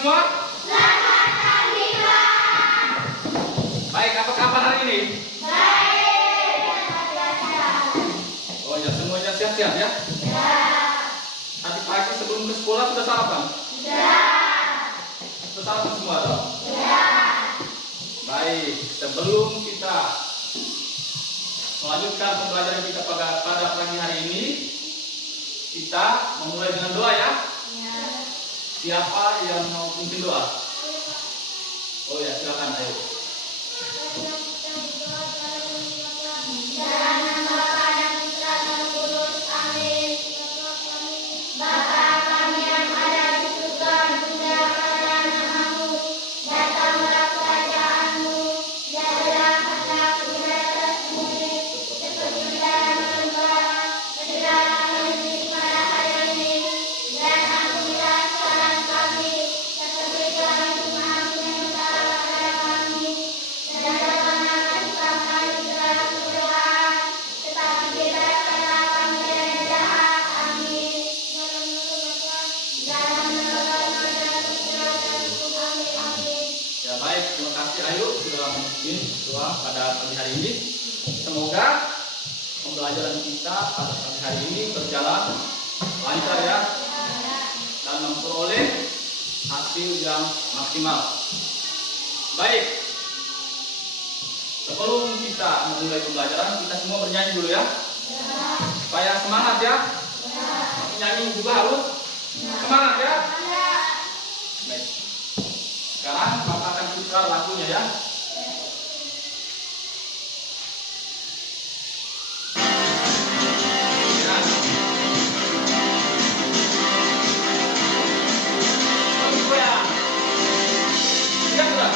semua? Selamat pagi, Pak. Baik, apa kabar hari ini? Baik. Oh ya, semuanya sehat-sehat ya? Ya. Tadi pagi sebelum ke sekolah sudah sarapan? Sudah. Sudah sarapan semua toh? Ya. Baik, sebelum kita melanjutkan pembelajaran kita pada pagi hari ini, kita memulai dengan doa ya. Ya. Siapa yang mau pimpin doa? Oh ya, silakan, ayo. Dalam nama Bapa dan Putra dan Roh Kudus. Amin. Bapa kami yang ada di surga, dimuliakanlah namamu. Datanglah kerajaanmu. Jadilah kehendakmu di atas bumi seperti di dalam surga. Berilah kami rezeki pada hari ini, dan ampunilah kesalahan kami, seperti kami pun mengampuni yang bersalah kepada kami. Dan janganlah masukkan kami ke dalam godaan, tetapi bebaskanlah kami dari jahat. Amin. Dalam nama Bapa dan Putra dan Roh Kudus. Amin. Amin. Ya baik, terima kasih Ayu sudah memimpin doa pada pagi hari ini. Semoga pembelajaran kita pada pagi hari ini berjalan lancar ya dan memperoleh hasil yang maksimal. Baik, sebelum kita memulai pembelajaran kita semua bernyanyi dulu ya, supaya semangat ya. Nyanyi juga harus semangat ya. Baik. Sekarang Bapak akan putar lagunya ya. Ya. Oh, ya. Siap sudah?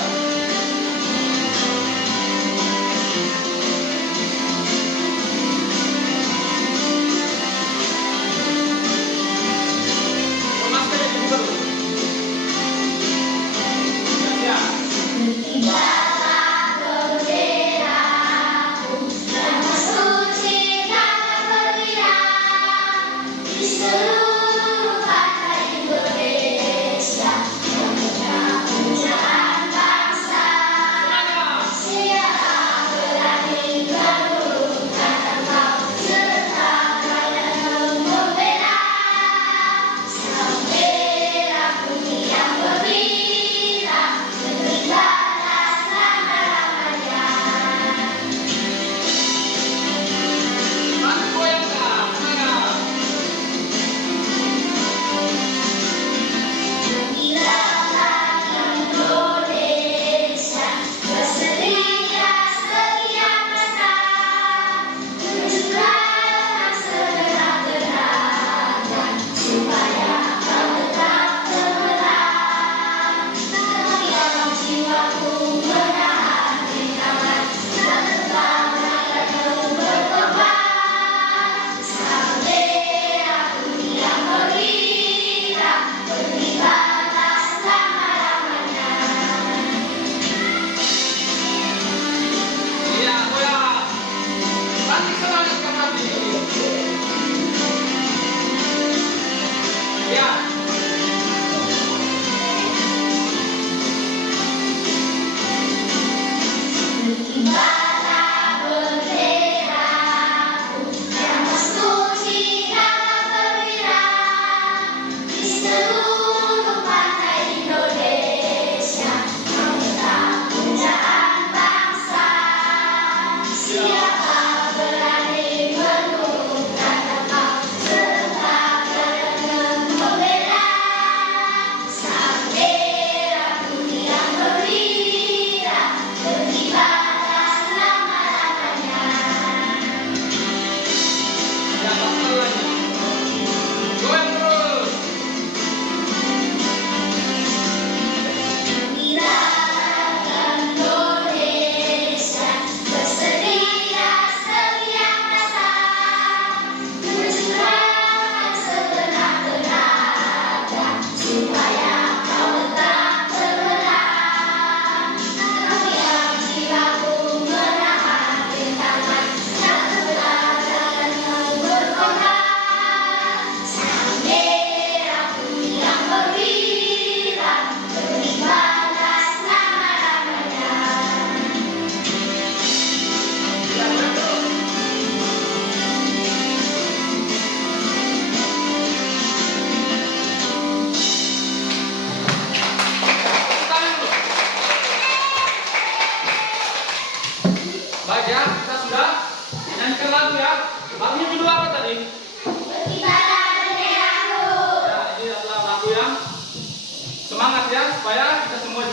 Maskernya dibuka dulu. Siap. Tiga.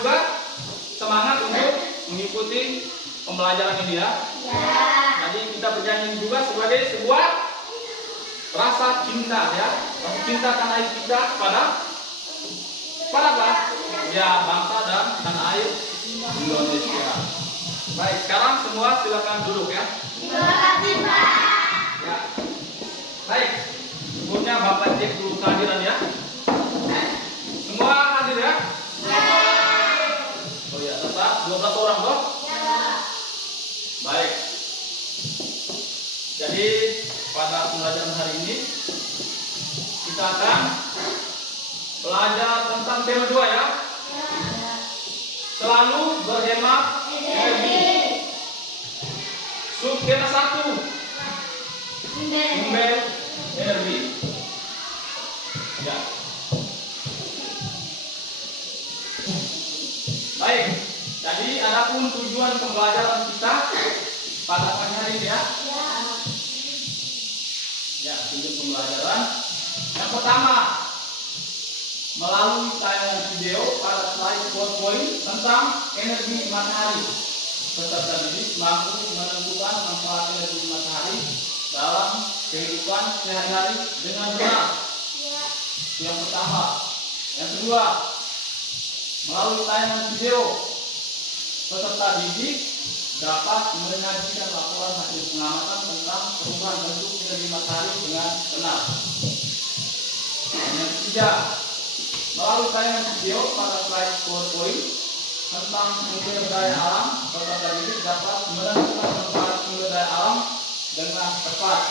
juga semangat untuk mengikuti pembelajaran ini ya. Jadi kita berjanji juga sebagai sebuah rasa cinta ya, rasa cinta tanah air kita kepada apa? Ya, bangsa dan tanah air Indonesia. Baik, sekarang semua silakan duduk ya. Terima kasih, Pak. Ya. Baik, sebelumnya Bapak cek dulu kehadiran ya. Semua hadir ya? Oh ya, tetap 12 orang toh? Baik. Jadi pada pembelajaran hari ini kita akan belajar tentang tema 2 ya. Selalu berhemat energi. Sub tema 1. Sumber energi. Ya. Baik. Jadi adapun tujuan pembelajaran kita pada pagi hari ini ya. Ya, tujuan pembelajaran yang pertama, melalui tayangan video pada slide PowerPoint tentang energi matahari. Peserta didik mampu menentukan manfaat energi matahari dalam kehidupan sehari-hari dengan benar. Itu yang pertama. Yang kedua, melalui tayangan video, peserta didik dapat menyajikan laporan hasil pengamatan tentang perubahan bentuk energi matahari dengan benar. Yang ketiga, melalui tayangan video pada slide PowerPoint tentang sumber daya alam, peserta didik dapat menentukan manfaat sumber daya alam dengan tepat.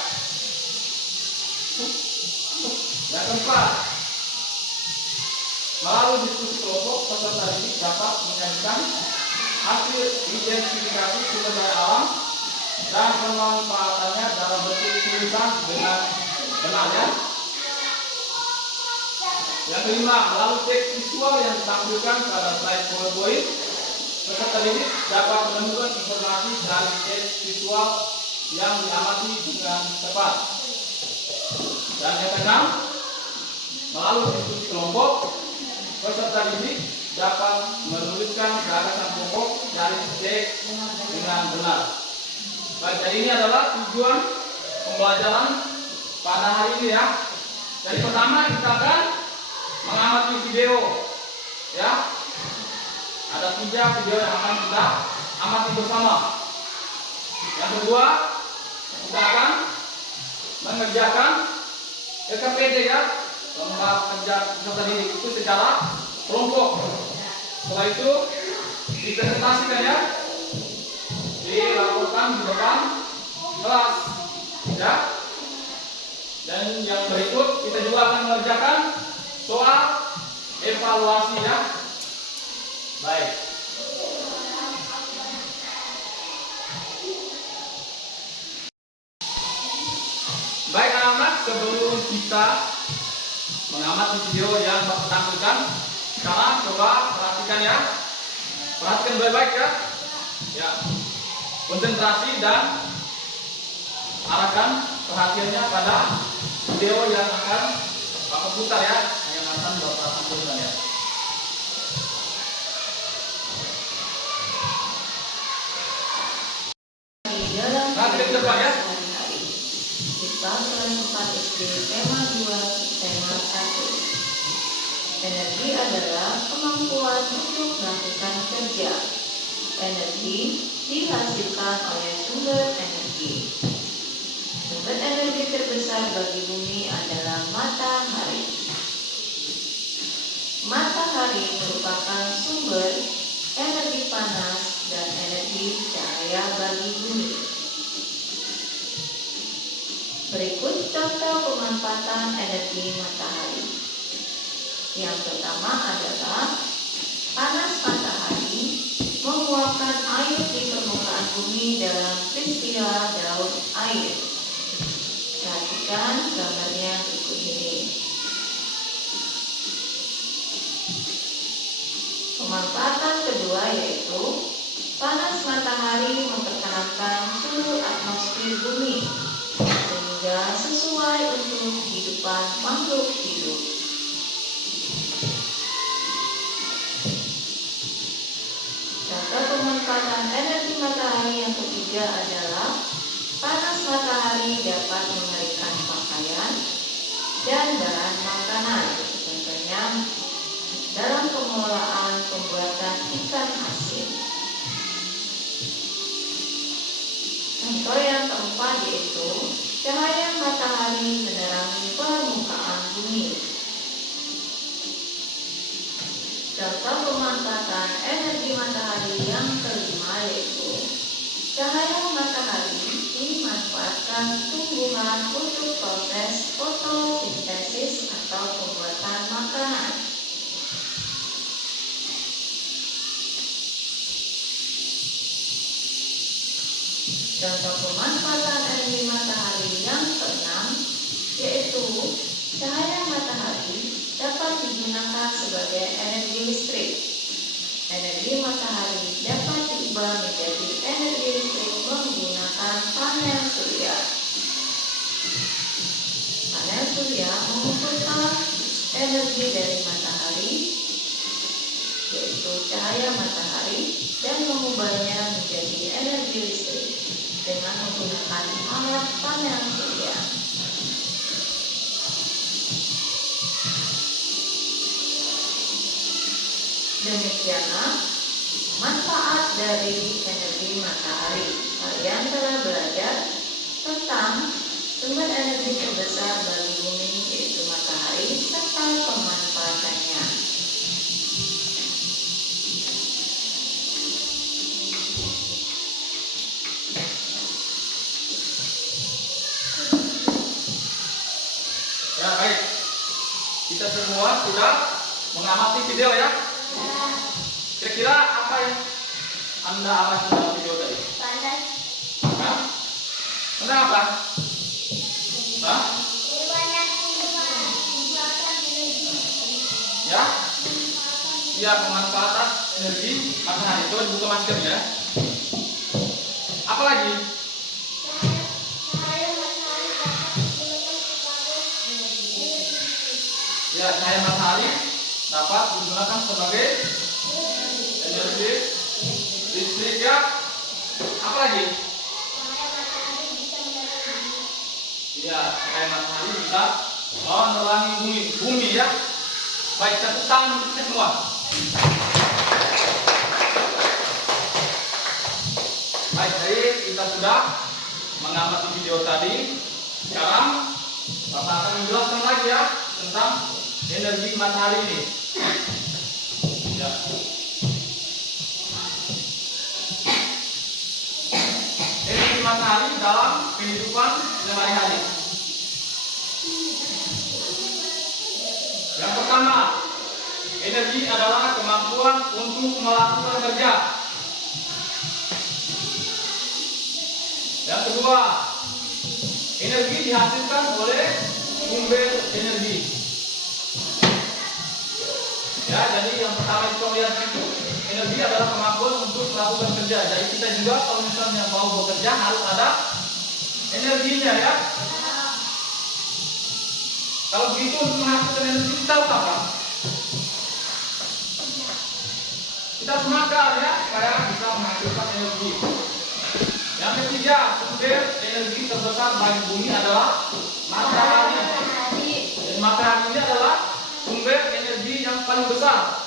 Yang keempat, melalui diskusi kelompok, peserta didik dapat menyajikan hasil identifikasi sumber daya alam dan pemanfaatannya dalam bentuk tulisan dengan benar ya. Yang kelima, melalui teks visual yang ditampilkan pada slide PowerPoint, peserta didik dapat menemukan informasi dari teks visual yang diamati dengan tepat. Dan yang keenam, melalui diskusi kelompok, peserta didik dapat menuliskan gagasan pokok dari teks dengan benar. Baik, jadi ini adalah tujuan pembelajaran pada hari ini ya. Jadi pertama kita akan mengamati video ya. Ada 3 video yang akan kita amati bersama. Yang kedua, kita akan mengerjakan LKPD ya, lomba kerja peserta didik itu secara kelompok. Setelah itu dipresentasikan ya, dilaporkan di depan kelas ya. Dan yang berikut kita juga akan mengerjakan soal evaluasi ya. Baik. Baik anak-anak, sebelum kita mengamati video yang tampilkan, sekarang coba perhatikan ya. Perhatikan baik-baik ya. Ya. Konsentrasi dan arahkan perhatiannya pada video yang akan Bapak putar ya, yang akan Bapak tampilkan ya. Nanti ke depan ya. Kita kelas 4 SD tema 2 tema 1. Energi adalah kemampuan untuk melakukan kerja. Energi dihasilkan oleh sumber energi. Sumber energi terbesar bagi bumi adalah matahari. Matahari merupakan sumber energi panas dan energi cahaya bagi bumi. Berikut contoh pemanfaatan energi matahari. Yang pertama adalah panas matahari menguapkan air di permukaan bumi dalam peristiwa daun air. Perhatikan gambarnya berikut ini. Pemanfaatan kedua yaitu panas matahari mempertahankan suhu atmosfer bumi sehingga sesuai untuk kehidupan makhluk hidup. matahari yang ketiga adalah panas matahari dapat mengerikan pakaian dan bahan makanan. Contohnya dalam pengolahan pembuatan ikan asin. Contoh yang keempat yaitu cahaya matahari menerangi permukaan bumi. Contoh pemanfaatan energi matahari yang kelima yaitu cahaya matahari dimanfaatkan tumbuhan untuk proses fotosintesis atau pembuatan makanan. Contoh pemanfaatan energi matahari yang keenam yaitu cahaya matahari dapat digunakan sebagai energi listrik. Energi matahari dapat diubah menjadi energi listrik menggunakan panel surya. Panel surya mengumpulkan energi dari matahari, yaitu cahaya matahari, dan mengubahnya menjadi energi listrik dengan menggunakan alat panel surya. Demikianlah manfaat dari energi matahari. Kalian telah belajar tentang sumber energi terbesar bagi bumi yaitu matahari serta pemanfaatannya. Ya, baik. Kita semua sudah mengamati video ya. Kira-kira apa yang Anda amati dalam video tadi? Panas. Hah? Kenapa? Hah? Banyak pemanfaatan energi. Ya? Iya, pemanfaatan energi matahari. Coba dibuka maskernya. Apa lagi? Cahaya matahari dapat digunakan sebagai energi. Ya, cahaya matahari dapat digunakan sebagai energi listrik ya. Apa lagi? Cahaya matahari bisa menerangi. Iya, cahaya matahari bisa menerangi bumi ya. Baik, tepuk tangan untuk kita semua. Baik, jadi kita sudah mengamati video tadi. Sekarang Bapak akan menjelaskan lagi ya tentang energi matahari ini. Ya. Energi matahari dalam kehidupan sehari-hari. Yang pertama, energi adalah kemampuan untuk melakukan kerja. Yang kedua, energi dihasilkan oleh sumber energi. Ya, jadi yang pertama itu lihat itu, energi adalah kemampuan untuk melakukan kerja. Jadi kita juga kalau misalnya mau bekerja harus ada energinya ya. Kalau begitu untuk menghasilkan energi kita harus apa? Kita semangat ya supaya bisa menghasilkan energi. Yang ketiga, sumber energi terbesar bagi bumi adalah matahari. Dan matahari ini adalah sumber energi yang paling besar.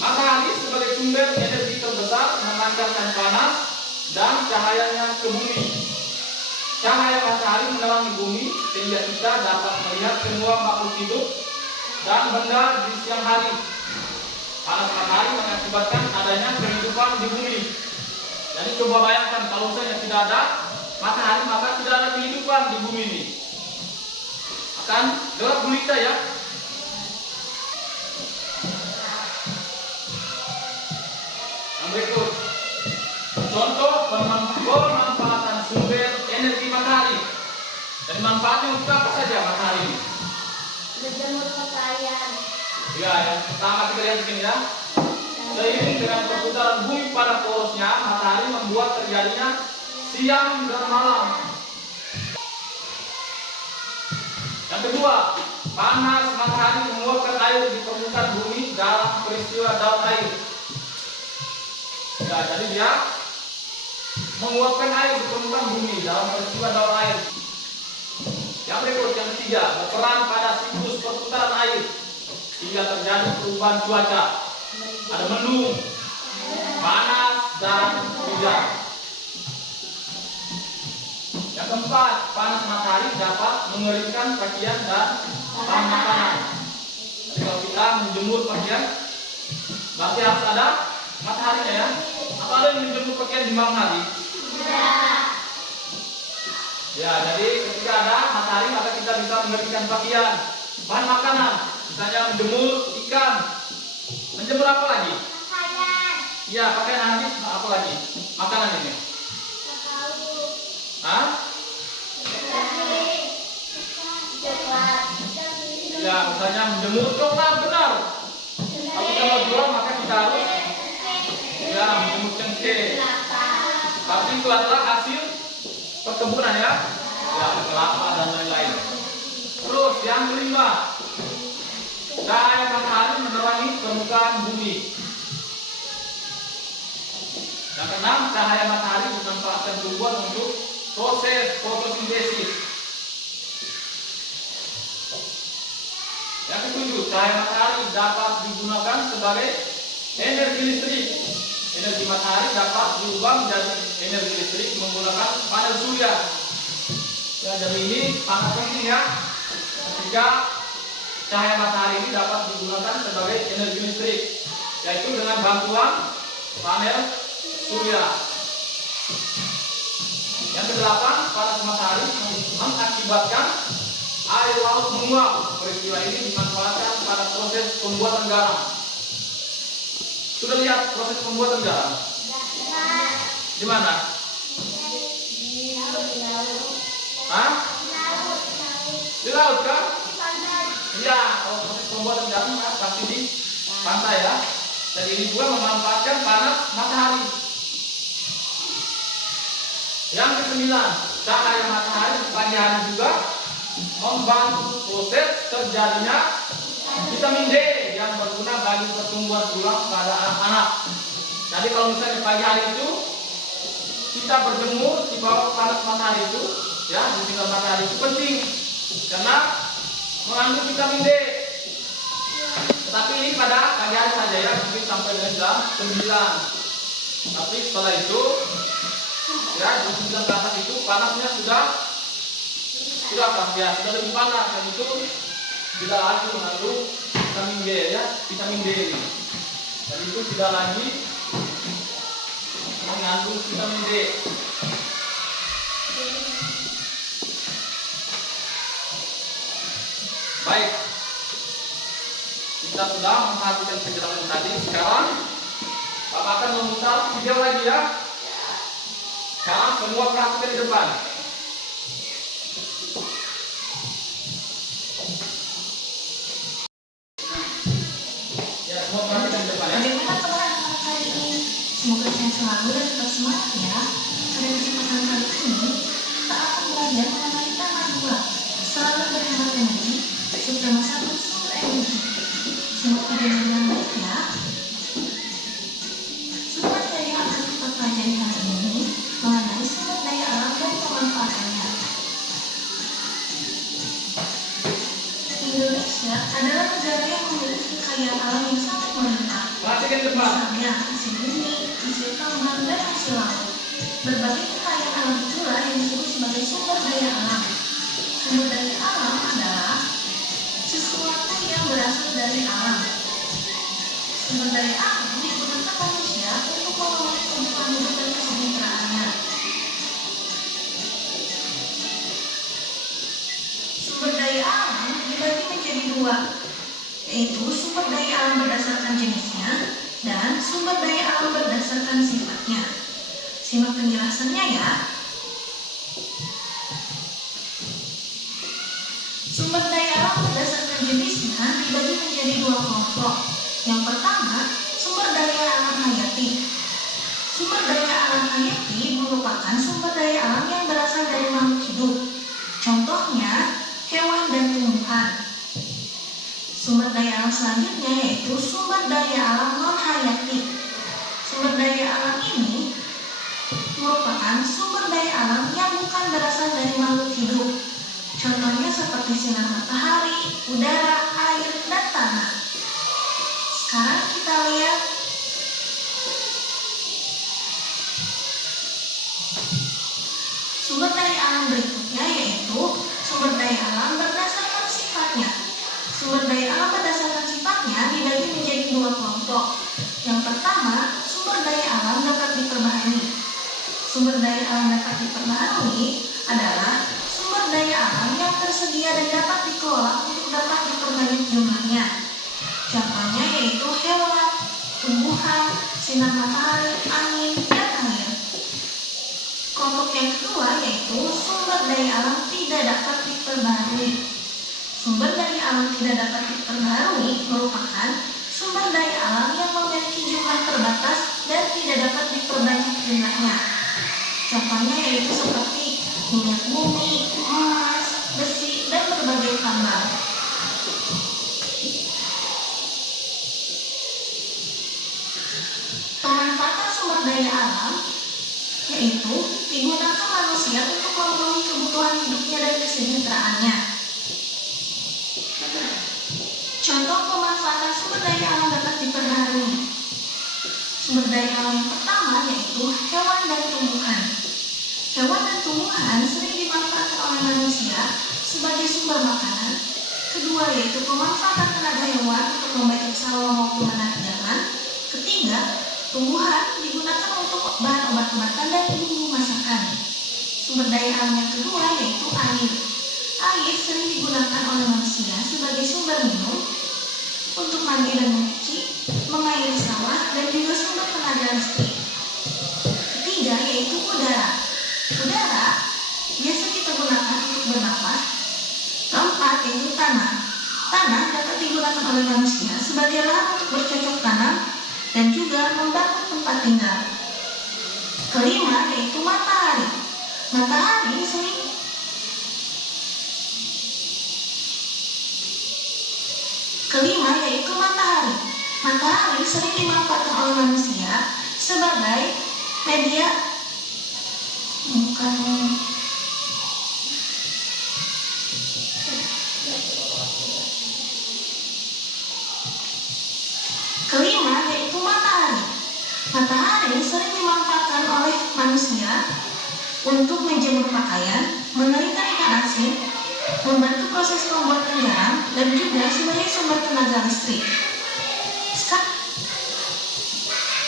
Matahari sebagai sumber energi terbesar memancarkan panas dan cahayanya ke bumi. Cahaya matahari menerangi bumi sehingga kita dapat melihat semua makhluk hidup dan benda di siang hari. Panas matahari mengakibatkan adanya kehidupan di bumi. Jadi coba bayangkan kalau misalnya tidak ada matahari maka tidak ada kehidupan di bumi ini. Akan gelap gulita ya. Yang berikut, contoh pemanfaatan sumber energi matahari. Dan manfaatnya untuk apa saja matahari ini? Berjemur pakaian. Ya, yang pertama kita lihat di sini ya. Seiring dengan perputaran bumi pada porosnya, matahari membuat terjadinya siang dan malam. Yang kedua, panas matahari menguapkan air di permukaan bumi dalam peristiwa daun air. Ya, jadi dia menguapkan air di permukaan bumi dalam peristiwa daun air. Yang berikut, yang ketiga, berperan pada siklus perputaran air hingga terjadi perubahan cuaca. Ada mendung, panas, dan hujan. Yang keempat, panas matahari dapat mengeringkan pakaian dan bahan makanan. Jadi kalau kita menjemur pakaian, berarti harus ada mataharinya ya. Apa ada yang menjemur pakaian di malam hari? Tidak. Ya, jadi ketika ada matahari maka kita bisa mengeringkan pakaian, bahan makanan, misalnya menjemur ikan, menjemur apa lagi? Pakaian. Ya, pakaian habis, apa lagi? Makanan ini. Tahu. Hah? Coklat. Ya, misalnya menjemur coklat, benar. Kalau kita mau jual maka kita harus ya menjemur cengkeh. Tapi itu adalah hasil perkebunan ya, ya kelapa dan lain-lain. Terus yang kelima, cahaya matahari menerangi permukaan bumi. Yang keenam, cahaya matahari dimanfaatkan tumbuhan untuk proses fotosintesis. Yang ketujuh, cahaya matahari dapat digunakan sebagai energi listrik. Energi matahari dapat diubah menjadi energi listrik menggunakan panel surya. Ya, jadi ini sangat penting ya. Ketika cahaya matahari ini dapat digunakan sebagai energi listrik, yaitu dengan bantuan panel surya. Yang kedelapan, panas matahari mengakibatkan air laut menguap. Peristiwa ini dimanfaatkan pada proses pembuatan garam. Sudah lihat proses pembuatan garam? Di mana? Hah? Di laut kan? Iya, kalau proses pembuatan garam pasti di pantai ya. Dan ini juga memanfaatkan panas matahari. Yang kesembilan, cahaya matahari di pagi hari juga membantu proses terjadinya vitamin D yang berguna bagi pertumbuhan tulang pada anak-anak. Jadi kalau misalnya pagi hari itu kita berjemur di bawah panas matahari itu, ya di sinar matahari itu penting karena mengandung vitamin D. Tetapi ini pada pagi hari saja ya, mungkin sampai dengan jam 9. Tapi setelah itu, ya jam 9 ke atas itu panasnya sudah lebih panas dan itu tidak lagi mengandung vitamin D ya, vitamin D ini. Dan itu tidak lagi mengandung vitamin D. Baik, kita sudah memperhatikan penjelasan tadi. Sekarang Bapak akan memutar video lagi ya. Sekarang semua perhatikan di depan. Ya, semua perhatikan di depan ya. Bagaimana teman-teman hari ini? Semoga sehat selalu dan tetap semangat ya. Pada kesempatan kali ini, kita akan belajar mengenai tema 2. Selalu berhemat energi, subtema 1 sumber energi. Simak videonya dengan baik ya. Sumber daya yang akan kita pelajari hari ini mengenai sumber daya alam dan pemanfaatannya. Indonesia adalah negara yang memiliki kekayaan alam yang sangat melimpah. Perhatikan di depan. Misalnya, hasil bumi, hasil tambang, dan hasil laut. Berbagai kekayaan alam itulah yang disebut sebagai sumber daya alam. Sumber daya alam adalah sesuatu yang berasal dari alam. Sumber daya alam digunakan manusia untuk memenuhi kebutuhan hidup dan kesejahteraannya. Sumber daya alam dibagi menjadi 2, yaitu sumber daya alam berdasarkan jenisnya dan sumber daya alam berdasarkan sifatnya. Simak penjelasannya ya. Sumber daya alam berdasarkan jenisnya dibagi menjadi 2 kelompok. Yang pertama, sumber daya alam hayati. Sumber daya alam hayati merupakan sumber daya alam yang berasal dari makhluk hidup. Contohnya, hewan dan tumbuhan. Sumber daya alam selanjutnya yaitu sumber daya alam non-hayati. Sumber daya alam ini merupakan sumber daya alam yang bukan berasal dari makhluk hidup. Contohnya seperti sinar matahari, udara, air, dan tanah. Sekarang kita lihat sumber daya alam berikutnya yaitu sumber daya alam berdasarkan sifatnya. Sumber daya alam berdasarkan sifatnya dibagi menjadi dua kelompok. Yang pertama, sumber daya alam dapat diperbaharui. Sumber daya alam dapat diperbaharui adalah sumber daya alam yang tersedia dan dapat dikelola untuk dapat diperbanyak jumlahnya. Contohnya yaitu hewan, tumbuhan, sinar matahari, angin, dan air. Kelompok yang kedua yaitu sumber daya alam tidak dapat diperbaharui. Sumber daya alam tidak dapat diperbaharui merupakan sumber daya alam yang memiliki jumlah terbatas dan tidak dapat diperbanyak jumlahnya. Contohnya yaitu seperti minyak bumi, emas, besi, dan berbagai tambang. Pemanfaatan sumber daya alam yaitu digunakan manusia untuk memenuhi kebutuhan hidupnya dan kesejahteraannya. Contoh pemanfaatan sumber daya alam dapat diperbaharui. Sumber daya alam yang pertama yaitu hewan dan tumbuhan. Hewan dan tumbuhan sering dimanfaatkan oleh manusia sebagai sumber makanan. Kedua yaitu pemanfaatan tenaga hewan untuk membacak sawah maupun menarik jalan. Ketiga, tumbuhan digunakan untuk bahan obat-obatan dan bumbu masakan. Sumber daya alam yang kedua yaitu air. Air sering digunakan oleh manusia sebagai sumber minum, untuk mandi dan mencuci, mengairi sawah, dan juga sumber tenaga listrik. Ketiga yaitu udara. Udara biasa kita gunakan untuk bernapas. Keempat yaitu tanah. Tanah dapat digunakan oleh manusia sebagai lahan untuk bercocok tanam dan juga membangun tempat tinggal. Kelima yaitu matahari. Matahari sering Matahari sering dimanfaatkan oleh manusia sebagai media Kelima yaitu matahari. Matahari sering dimanfaatkan oleh manusia untuk menjemur pakaian, mengeringkan ikan asin, membantu proses pembuatan garam, dan juga sebagai sumber tenaga listrik.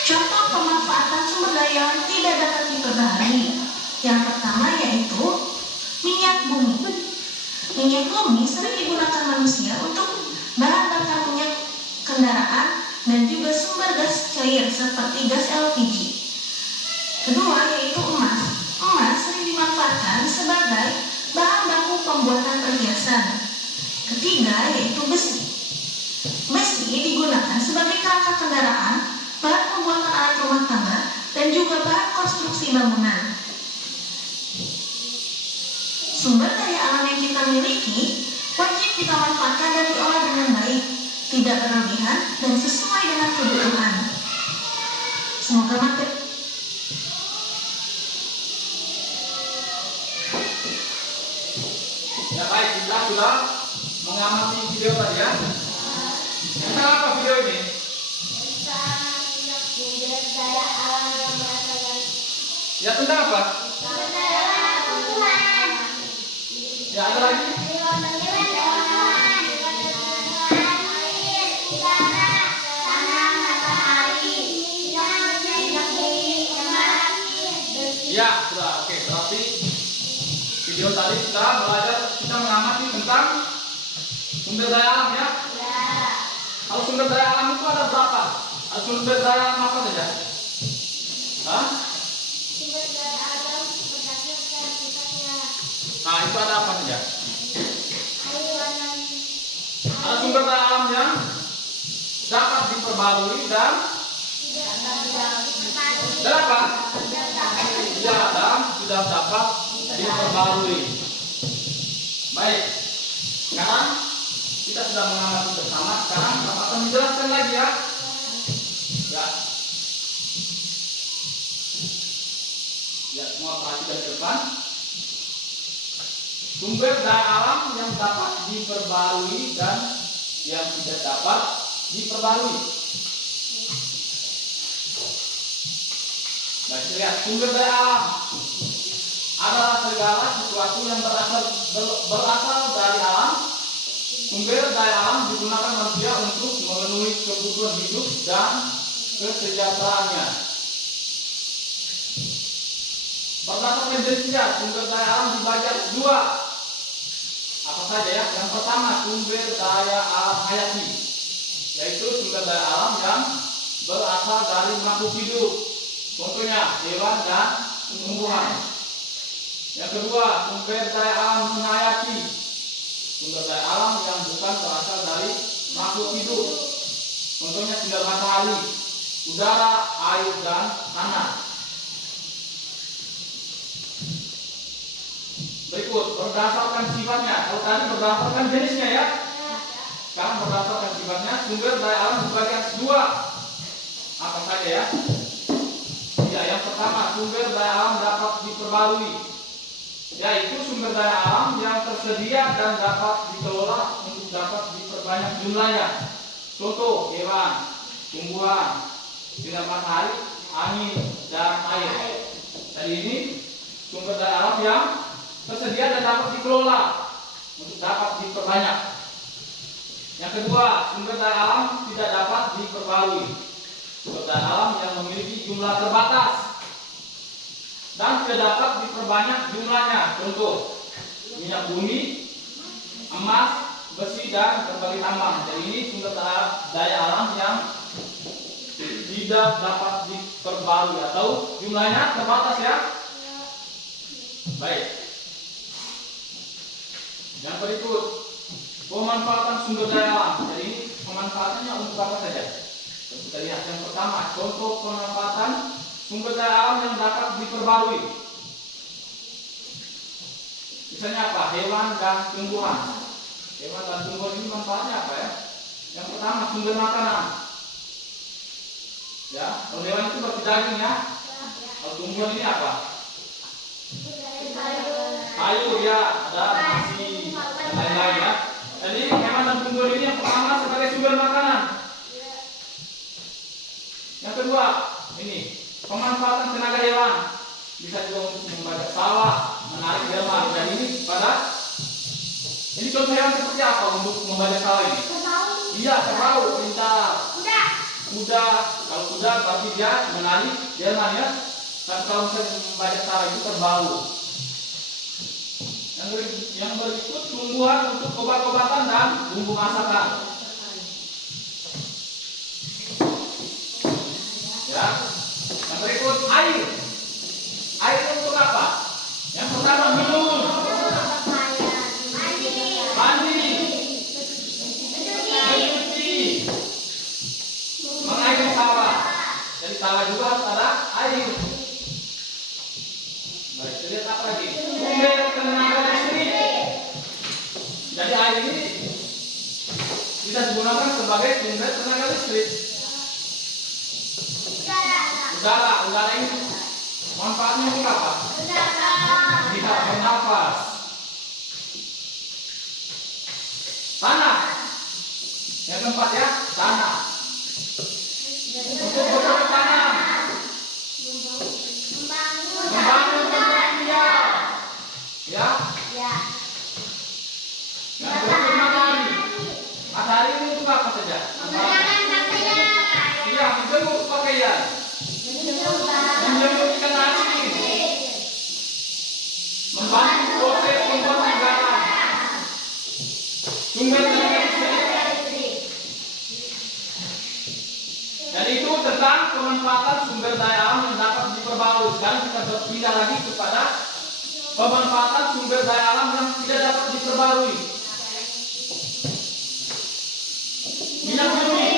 Contoh pemanfaatan sumber daya yang tidak dapat diperbaharui. Yang pertama yaitu minyak bumi. Minyak bumi sering digunakan manusia untuk bahan bakar minyak kendaraan dan juga sumber gas cair seperti gas LPG. Kedua yaitu emas. Emas sering dimanfaatkan sebagai bahan baku pembuatan perhiasan. Ketiga yaitu besi. Besi digunakan sebagai kerangka kendaraan, bahan pembuatan alat rumah tangga, dan juga bahan konstruksi bangunan. Sumber daya alam yang kita miliki wajib kita manfaatkan dan diolah dengan baik, tidak berlebihan dan sesuai dengan kebutuhan. Semoga materi Ya baik, kita sudah mengamati video tadi ya. Tentang apa video ini? Daya alam yang berasal dari Ya tentang apa? sumber daya alam tumbuhan. Ya ada lagi? Hewan dan tumbuhan, air, udara, tanah, matahari, minyak bumi, emas, besi. Ya sudah. Oke, berarti video tadi kita mengamati tentang sumber daya alam ya. Kalau sumber daya alam itu ada berapa? Ada sumber daya alam apa saja? Hah? Sumber daya alam berdasarkan sifatnya. Nah itu ada apa saja? Hewan Ada sumber daya alam yang dapat diperbarui dan apa? Ya, dan sudah dapat diperbarui. Baik. Sekarang kita sudah mengamati bersama. Sekarang Bapak akan menjelaskan lagi ya. Ya. Ya, semua perhatikan ke depan. Sumber daya alam yang dapat diperbarui dan yang tidak dapat diperbarui. Nah, kita lihat sumber daya alam adalah segala sesuatu yang berasal dari alam. Sumber daya alam digunakan manusia untuk memenuhi kebutuhan hidup dan kesejahteraannya. Berdasarkan jenisnya, sumber daya alam dibagi atas dua. Apa saja ya? Yang pertama, sumber daya alam hayati, yaitu sumber daya alam yang berasal dari makhluk hidup. Contohnya hewan dan tumbuhan. Yang kedua, sumber daya alam menghayati, sumber daya alam yang bukan berasal dari makhluk hidup. Contohnya sinar matahari, udara, air, dan tanah. Berikut berdasarkan sifatnya. Kalau tadi berdasarkan jenisnya ya. Sekarang berdasarkan sifatnya, sumber daya alam dibagi atas dua. Apa saja ya? Ya, yang pertama, sumber daya alam dapat diperbarui, yaitu sumber daya alam yang tersedia dan dapat dikelola untuk dapat diperbanyak jumlahnya. Contoh hewan, tumbuhan, sinar matahari, angin, dan air. Tadi ini sumber daya alam yang tersedia dan dapat dikelola untuk dapat diperbanyak. Yang kedua, sumber daya alam tidak dapat diperbarui, sumber daya alam yang memiliki jumlah terbatas dan tidak dapat diperbanyak jumlahnya. Contoh minyak bumi, emas, besi, dan berbagai tambang. Jadi ini sumber daya alam yang tidak dapat diperbarui atau jumlahnya terbatas ya. Baik. Yang berikut, pemanfaatan sumber daya alam. Jadi ini pemanfaatannya untuk apa saja? Kita lihat yang pertama, contoh pemanfaatan sumber daya alam yang dapat diperbarui. Misalnya apa? Hewan dan tumbuhan. Hewan dan tumbuhan ini manfaatnya apa ya? Yang pertama, sumber makanan. Ya, kalau hewan itu berdaging ya. Kalau tumbuhan ini apa? Sayur ya, ada nasi dan lain-lain ya. Jadi hewan dan tumbuhan ini yang pertama sebagai sumber makanan. Yang kedua, ini pemanfaatan tenaga hewan. Bisa juga untuk membajak sawah, menarik delman. Dan ini ini contoh hewan seperti apa untuk membajak sawah ini? Iya, kerbau, pintar. Kuda, kalau kuda berarti dia menarik delman ya. Dan kalau misalnya membajak sawah itu kerbau. Yang berikut tumbuhan untuk obat-obatan dan bumbu masakan. Ya. Yang berikut air. Air untuk apa? Yang pertama minum, mandi, mencuci, mengairi sawah. Jadi sawah juga harus ada air. Baik, kita lihat apa lagi? Sumber tenaga listrik. Jadi air ini bisa digunakan sebagai sumber tenaga listrik. Udara ini manfaatnya untuk apa? Kita bernafas. Tanah. Yang keempat ya, tanah. Untuk bercocok tanam. Membangun tempat tinggal. Ya. Yang berikut matahari. Matahari ini untuk apa saja? Iya, menjemur pakaian. Menjemur ikan asin. Membantu proses pembuatan garam. Sumber tenaga listrik. Dan itu tentang pemanfaatan sumber daya alam yang dapat diperbarui. Sekarang kita berpindah lagi kepada pemanfaatan sumber daya alam yang tidak dapat diperbarui. Minyak bumi.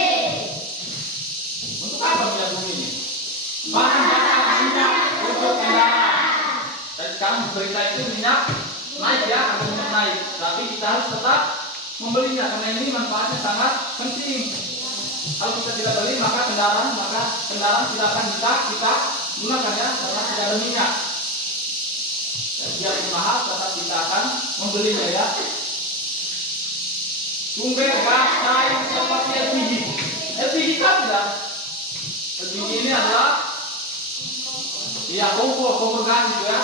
Untuk apa minyak bumi ini? Bahan bakar minyak untuk kendaraan. Dan sekarang berita itu minyak naik ya, harga minyak naik. Tapi kita harus tetap membelinya karena ini manfaatnya sangat penting. Kalau kita tidak beli maka kendaraan tidak akan bisa kita gunakan ya, karena tidak ada minyak. Dan biar mahal tetap kita akan membelinya ya. Sumber gas cair seperti LPG. LPG kan tidak? LPG ini adalah kompor gas gitu ya.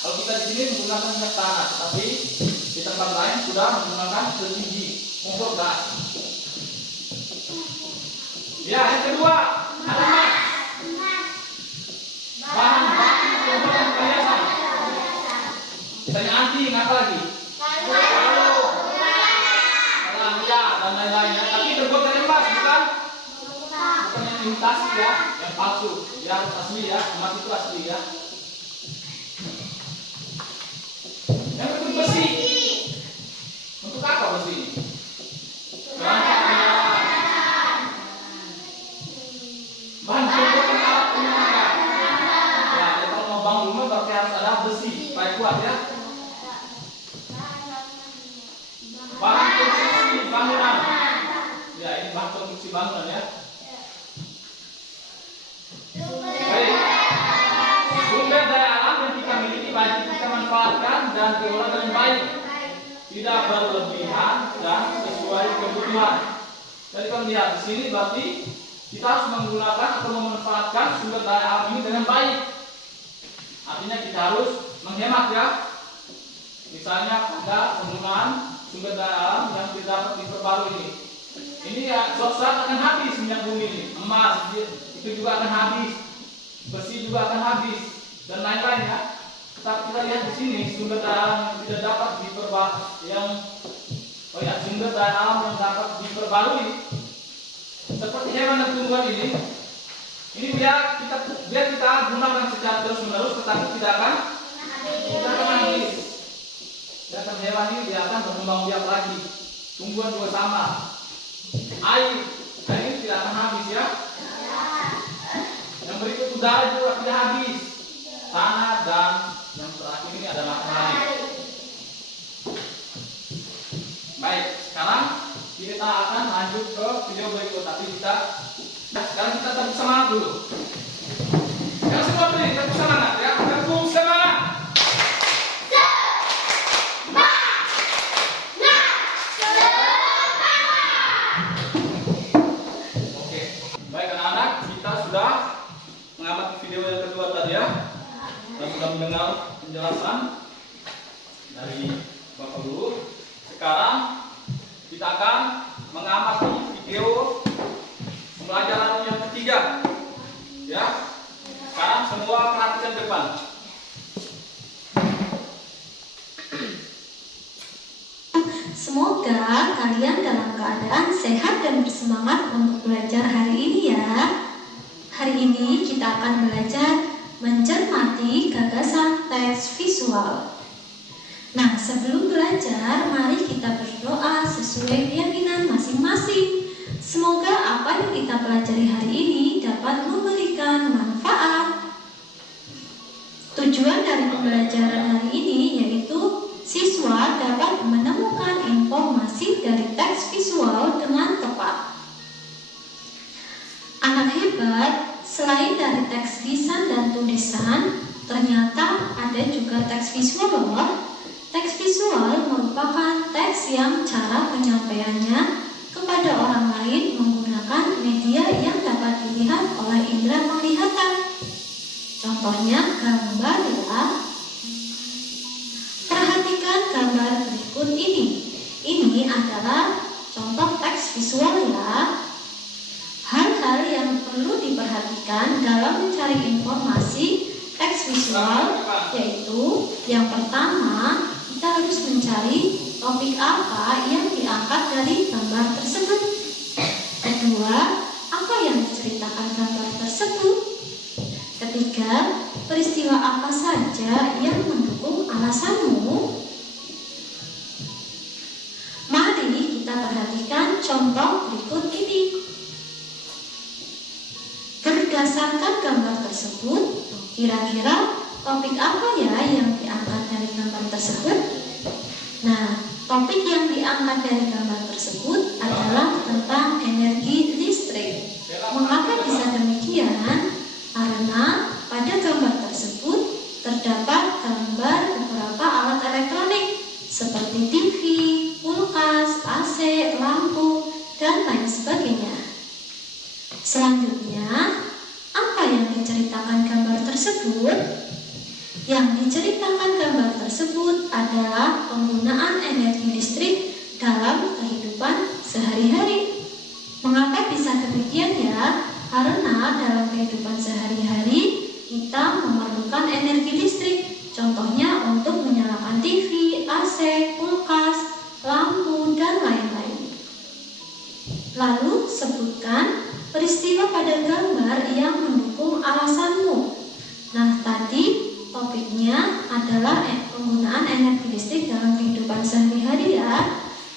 Kalau kita di sini menggunakan minyak tanah, tapi di tempat lain sudah menggunakan LPG, kompor gas. Ya, yang kedua adalah bahan baku kompor dan perhiasan. Misalnya anting, apa lagi? Dan lain-lainnya, tapi terbuat dari emas, bukan yang imitasi ya, yang palsu, yang asli ya, emas itu asli ya. Yang kedua besi. Untuk apa besi ini? Bahan pembuatan alat penyangga. Ya, kalau mau bangun rumah berarti harus ada besi supaya kuat ya. Bahan konstruksi bangunan. Ya, ini bahan konstruksi bangunan ya. Baik. Sumber daya alam yang kita miliki wajib kita manfaatkan dan diolah dengan baik, tidak berlebihan dan sesuai kebutuhan. Jadi kalau lihat di sini berarti kita harus menggunakan atau memanfaatkan sumber daya alam ini dengan baik. Artinya kita harus menghemat ya. Misalnya pada penggunaan sumber daya alam yang tidak dapat diperbarui ini ya, suatu saat akan habis minyak bumi ini, emas itu juga akan habis, besi juga akan habis dan lain-lain ya. Tetapi kita lihat di sini sumber daya alam yang tidak dapat sumber daya alam yang dapat diperbarui seperti hewan dan tumbuhan ini biar kita gunakan secara terus menerus, tetapi tidak akan habis. Dan hewan ini dia akan berkembang biak lagi, tumbuhan juga sama. Air ini tidak akan habis ya. Yang berikut udara juga tidak habis, tanah, dan yang terakhir ini adalah air. Baik, sekarang kita akan lanjut ke video berikut, tapi sekarang kita tetap semangat dulu. Yang semua beri tetap semangat ya, tetap semangat. Mengamati video yang kedua tadi ya, dan sudah mendengar penjelasan dari Bapak Guru. Sekarang kita akan mengamati video pembelajaran yang ketiga ya. Sekarang semua perhatikan depan. Semoga kalian dalam keadaan sehat dan bersemangat untuk belajar hari ini ya. Hari ini kita akan belajar mencermati gagasan teks visual. Nah, sebelum belajar, mari kita berdoa sesuai keyakinan masing-masing. Semoga apa yang kita pelajari hari ini dapat memberikan manfaat. Tujuan dari pembelajaran hari ini yaitu siswa dapat menemukan informasi dari teks visual dengan tepat. Anak hebat, selain dari teks lisan dan tulisan, ternyata ada juga teks visual loh. Teks visual merupakan teks yang cara penyampaiannya kepada orang lain menggunakan media yang dapat dilihat oleh indera penglihatan. Contohnya gambar ya. Perhatikan gambar berikut ini. Ini adalah contoh teks visual ya. Hal-hal yang perlu diperhatikan dalam mencari informasi teks visual yaitu yang pertama, kita harus mencari topik apa yang diangkat dari gambar tersebut. Kedua, apa yang diceritakan gambar tersebut. Ketiga, peristiwa apa saja yang mendukung alasanmu. Mari kita perhatikan contoh berikut ini. Berdasarkan gambar tersebut, kira-kira topik apa ya yang diangkat dari gambar tersebut? Nah, Topik yang diangkat dari gambar tersebut adalah tentang energi listrik. Mengapa bisa demikian? Karena pada gambar tersebut terdapat gambar beberapa alat elektronik seperti TV, kulkas, AC, lampu, dan lain sebagainya. Selanjutnya, apa yang diceritakan gambar tersebut? Yang diceritakan gambar tersebut adalah penggunaan energi listrik dalam kehidupan sehari-hari. Mengapa bisa demikian ya? Karena dalam kehidupan sehari-hari kita memerlukan energi listrik. Contohnya untuk menyalakan TV, AC, kulkas, lampu, dan lain-lain. Lalu sebutkan peristiwa pada gambar yang mendukung alasanmu. Nah, tadi topiknya adalah penggunaan energi listrik dalam kehidupan sehari-hari ya.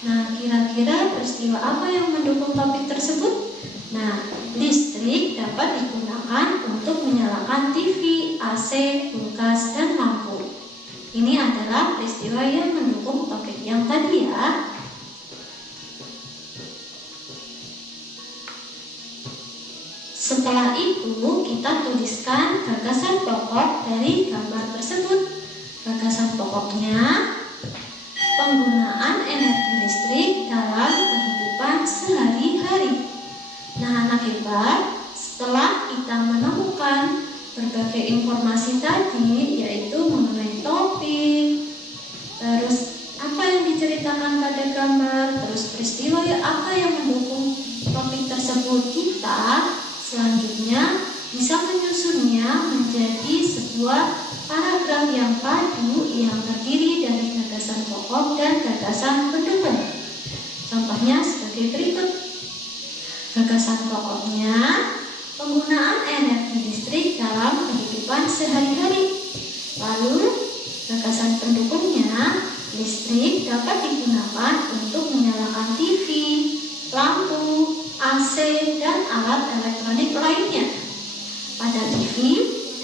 Nah, kira-kira peristiwa apa yang mendukung topik tersebut? Nah, listrik dapat digunakan untuk menyalakan TV, AC, kulkas, dan lampu. Ini adalah peristiwa yang mendukung topik yang tadi ya. Setelah itu, kita tuliskan gagasan pokok dari gambar tersebut. Gagasan pokoknya, penggunaan energi listrik dalam kehidupan sehari-hari. Nah, anak hebat, setelah kita menemukan berbagai informasi tadi, yaitu mengenai topik, terus apa yang diceritakan pada gambar, terus peristiwa apa yang mendukung topik tersebut, kita selanjutnya bisa menyusunnya menjadi sebuah paragraf yang padu yang terdiri dari gagasan pokok dan gagasan pendukung. Contohnya sebagai berikut. Gagasan pokoknya, penggunaan energi listrik dalam kehidupan sehari-hari. Lalu, gagasan pendukungnya, listrik dapat digunakan untuk menyalakan TV, lampu, AC, dan alat elektronik lainnya. Pada TV,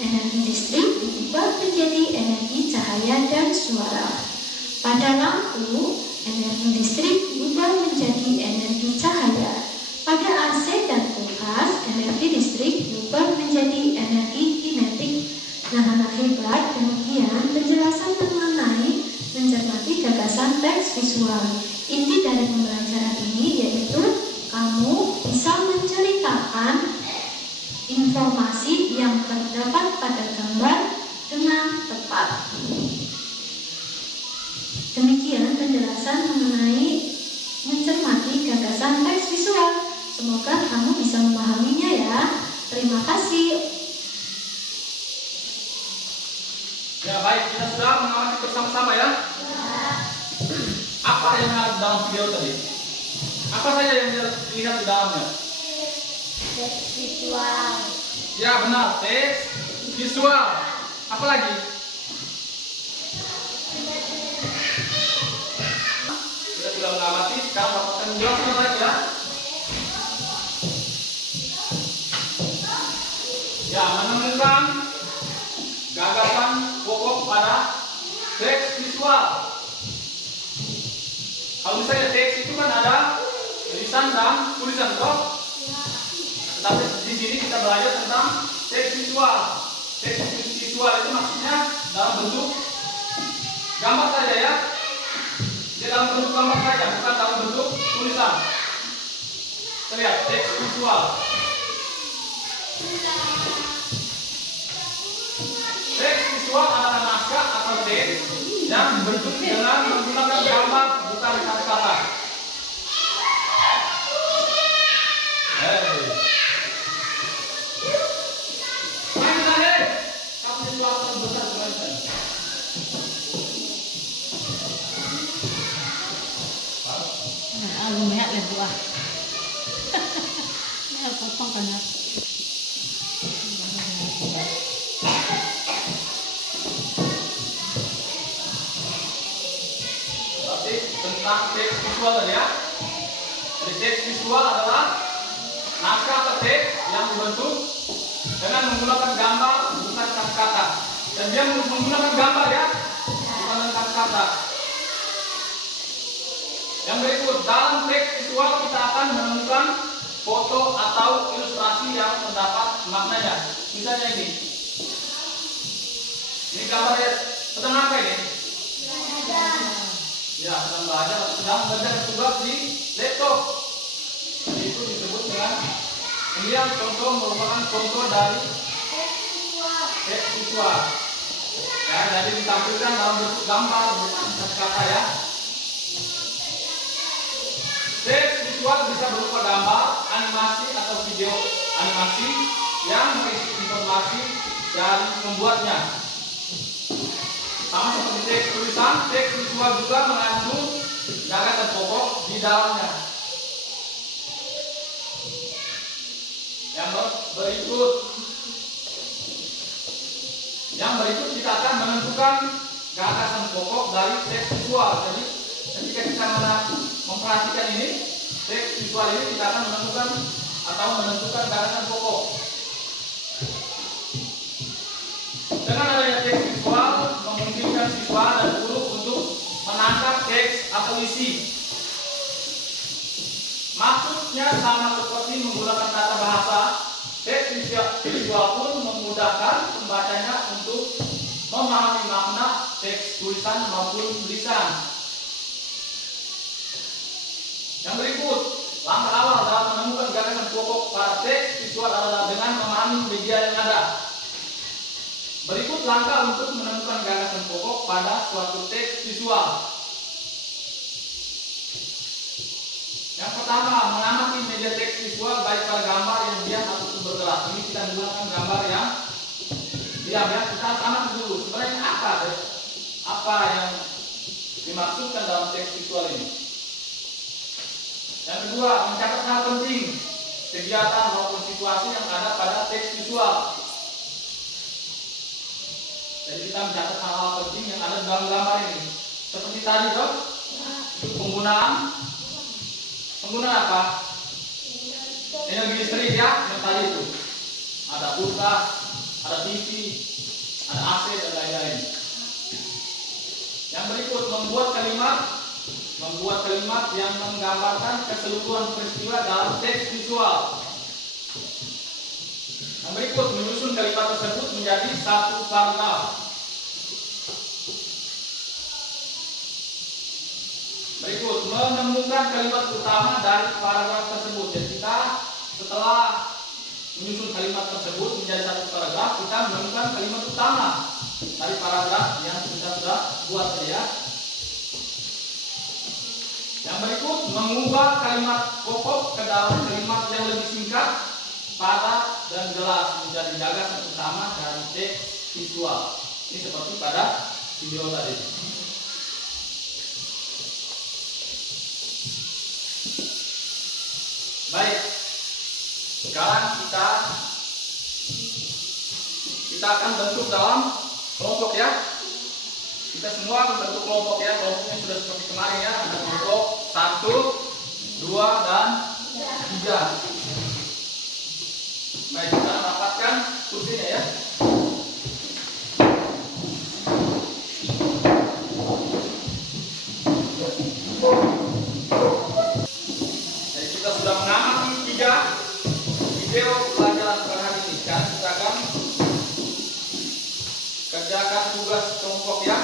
energi listrik diubah menjadi energi cahaya dan suara. Pada lampu, energi listrik diubah menjadi energi cahaya. Pada AC dan kulkas, energi listrik diubah menjadi energi kinetik. Nah, anak hebat, demikian penjelasan mengenai mencermati gagasan teks visual. Inti dari pembelajaran ini yaitu kamu bisa menceritakan informasi yang terdapat pada gambar dengan tepat. Demikian penjelasan mengenai mencermati gagasan teks visual. Semoga kamu bisa memahaminya ya. Terima kasih. Ya baik, kita sudah mengamati bersama-sama ya. Apa yang ada dalam video tadi? Apa saja yang dilihat di dalamnya? Teks visual. Ya benar, teks visual. Apa lagi? Kita sudah mengamati, sekarang Bapak akan menjelaskan lagi ya. Ya, menemukan gagasan pokok pada teks visual. Kalau misalnya teks itu kan ada tulisan dan tulisan toh. Tetapi di sini kita belajar tentang teks visual. Teks visual itu maksudnya dalam bentuk gambar saja ya. Dia dalam bentuk gambar saja, bukan dalam bentuk tulisan. Kita lihat teks visual. Teks visual adalah naskah atau teks yang dibentuk dengan menggunakan gambar, bukan kata-kata. Lumayan lah buah. Ini potong kan ya. Berarti tentang teks visual tadi ya. Jadi teks visual adalah naskah atau teks yang dibentuk dengan menggunakan gambar, bukan kata-kata. Dan dia menggunakan gambar ya, bukan kata-kata. Yang berikut, dalam teks visual kita akan menemukan foto atau ilustrasi yang terdapat maknanya. Misalnya ini. Ini gambarnya sedang apa ini? Ya, sedang belajar atau sedang mengerjakan tugas di laptop. Itu disebut dengan ini yang contoh merupakan contoh dari teks visual. Ya, jadi ditampilkan dalam bentuk gambar bukan kata ya. Teks visual bisa berupa gambar, animasi atau video animasi yang berisi informasi dari pembuatnya. Sama seperti teks tulisan, teks visual juga mengandung gagasan pokok di dalamnya. Yang berikut kita akan menentukan gagasan pokok dari teks visual. Jadi ketika kita memperhatikan ini, teks visual ini kita akan menentukan gagasan pokok. Dengan adanya teks visual memungkinkan siswa dan guru untuk menangkap teks atau isi. Maksudnya sama seperti menggunakan tata bahasa, teks visual pun memudahkan pembacanya untuk memahami makna teks tulisan maupun tulisan. Yang berikut, langkah awal dalam menemukan gagasan pokok pada teks visual adalah dengan memahami media yang ada. Berikut langkah untuk menemukan gagasan pokok pada suatu teks visual. Yang pertama, mengamati media teks visual baik pada gambar yang diam ataupun bergerak. Ini kita menggunakan gambar yang diam ya. Kita amati dulu sebenarnya apa yang dimaksudkan dalam teks visual ini. Yang kedua, mencatat hal penting, kegiatan maupun situasi yang ada pada teks visual. Jadi kita mencatat hal-hal penting yang ada dalam gambar ini. Seperti tadi dok, penggunaan apa? Energi listrik ya, yang tadi itu. Ada kulkas, ada TV, ada AC dan lain-lain. Yang berikut, membuat kalimat yang menggambarkan keseluruhan peristiwa dalam teks visual. Yang berikut, menyusun kalimat tersebut menjadi satu paragraf. Berikut, menemukan kalimat utama dari paragraf tersebut. Jadi kita setelah menyusun kalimat tersebut menjadi satu paragraf, kita menemukan kalimat utama dari paragraf yang kita sudah buat ya. Yang berikut, mengubah kalimat pokok ke dalam kalimat yang lebih singkat, padat dan jelas menjadi gagasan utama dari teks visual. Ini seperti pada video tadi. Baik, sekarang kita akan bentuk dalam kelompok ya. Kita semua akan bentuk kelompok ya. Kelompoknya sudah seperti kemarin ya. Ada kelompok 1, 2 dan 3. Baik, kita rapatkan kursinya ya. Sudah mengamati 3 video pelajaran pada hari ini. Sekarang kita akan kerjakan tugas kelompok ya.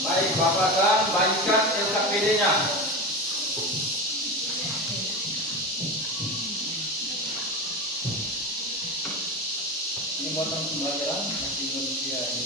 Baik, Bapak akan bagikan LKPD-nya. Muatan pembelajaran masih Indonesia ini.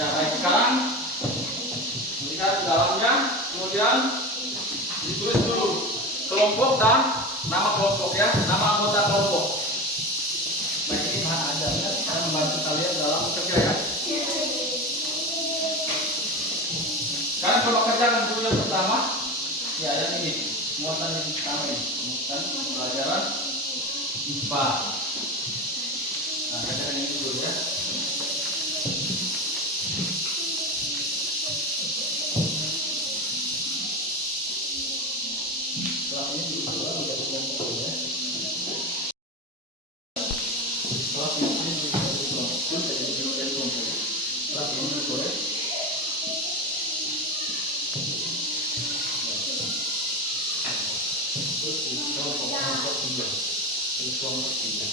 Ya, baik, sekarang lihat dalamnya, kemudian ditulis dulu kelompok dan nama kelompok ya, nama anggota kelompok. Baik, ini mana ajarnya, saya membantu kalian dalam kerja ya. Sekarang coba kerjakan dulu yang pertama. Ya, yang ini. Muatan yang pertama ini. Muatan pelajaran IPA. Nah, kerjakan ini dulu ya. Setelah ini dulu menjadi kelompok ya. Setelah ini menjadi kelompok, jadi kelompok. Setelah ini boleh. Kelompok 3.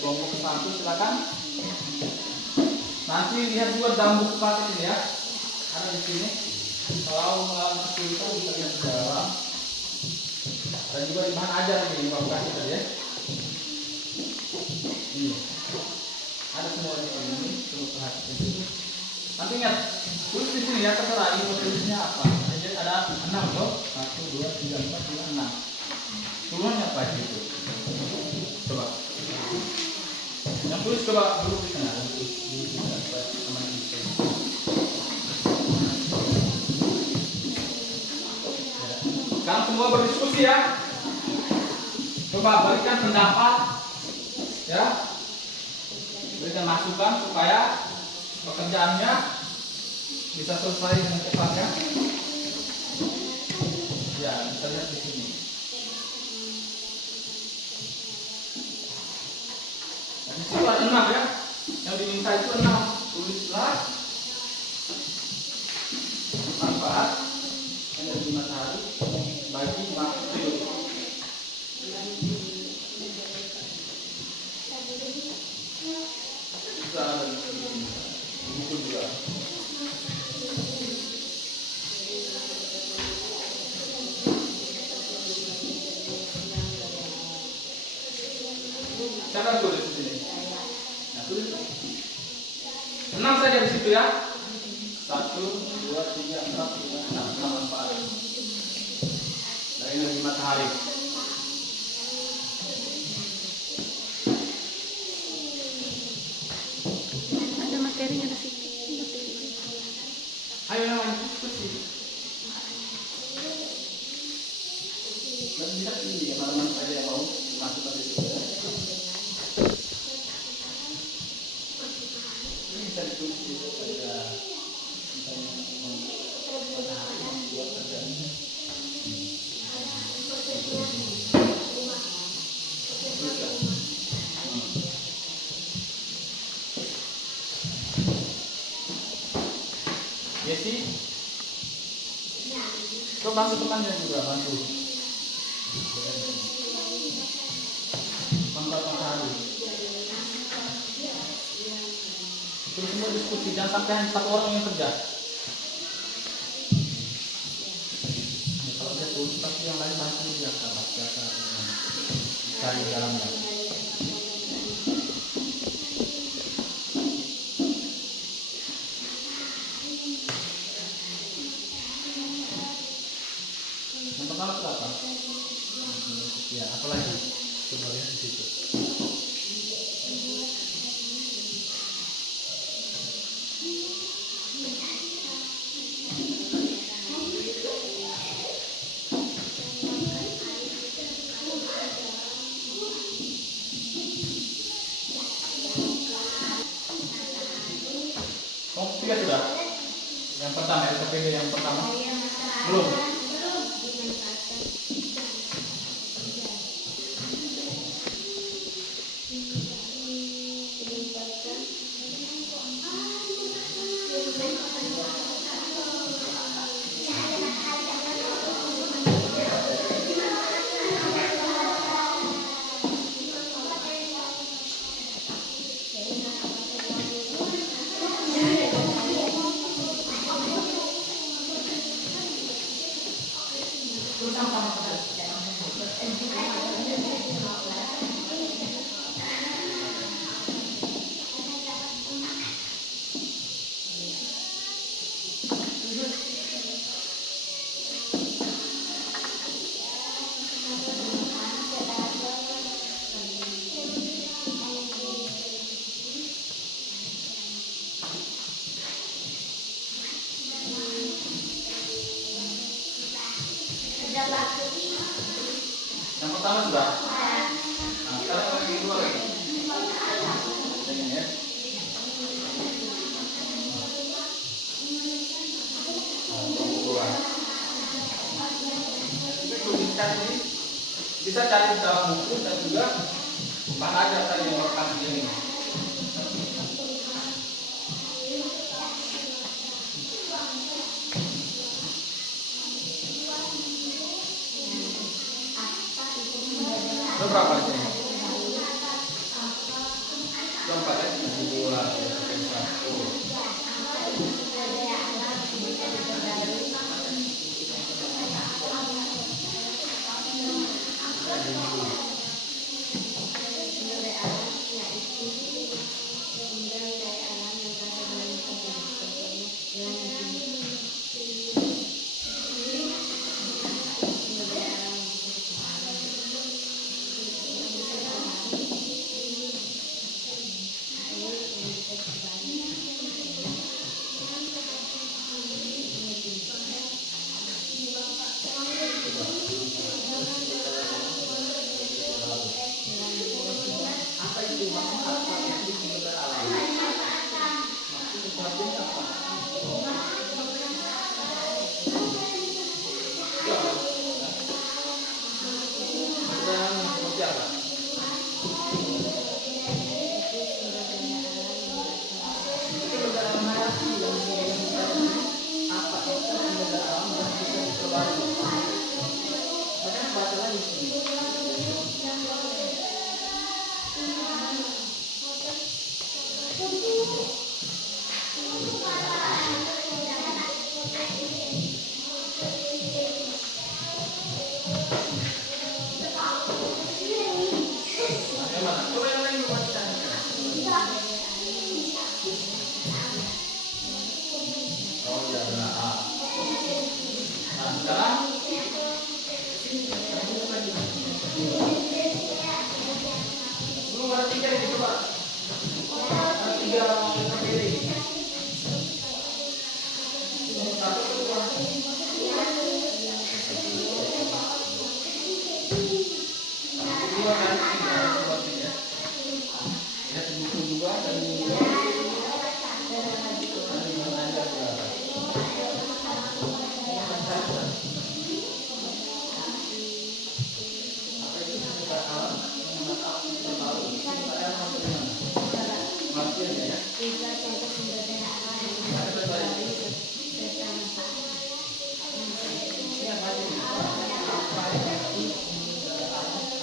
Kelompok 1 silakan. Nanti lihat juga dalam buku paket ini ya. Ada di sini. Kalau mengalami kesulitan bisa lihat di dalam. Dan juga di bahan ajar ini buku paket tadi ya. Ini. Ada semua di sini, perlu perhatikan dulu. Nanti ingat, tulis di sini ya, terserah ini tulisnya apa. Jadi ada 6 loh, 1, 2, 3, 4, 5, 6. Turunnya apa itu? Coba. Yang tulis coba dulu di tengah. Sekarang semua berdiskusi ya. Coba berikan pendapat, ya. Berikan masukan supaya pekerjaannya bisa selesai dengan cepat ya. Ya, bisa lihat di sini. Di situ ada 6 ya. Yang diminta itu 6. Tulislah manfaat energi matahari bagi makhluk hidup. Bisa ada di sini. Buku juga. Siapa tulis di sini? Nah, tulis. 6 saja di situ ya. 1, 2, 3, 4, 5, 6. 6 manfaat dari energi matahari. Ada materinya di situ. Ayo yang lain diskusi. Dan bisa pilih teman-teman saya yang mau masuk ke situ. Ini bisa ditulis di situ saja. Misalnya membuat kerjanya. Yesi, kau bantu temannya juga bantu. Manfaat matahari. Itu semua diskusi, jangan sampai hanya satu orang yang kerja. Nah, kalau dia tulis pasti yang lain bantu dia baca cari dalamnya. Yang pertama itu apa? Ya, apa lagi? Coba lihat di situ. Kelompok 3 sudah. Yang pertama, LKPD yang pertama. Belum. sudah? Nah, sekarang yang kedua lagi. Ini ya. Bisa cari di dalam buku dan juga mana aja tadi yang lokasi ini. Itu berapa di sini? Coba ya, 1.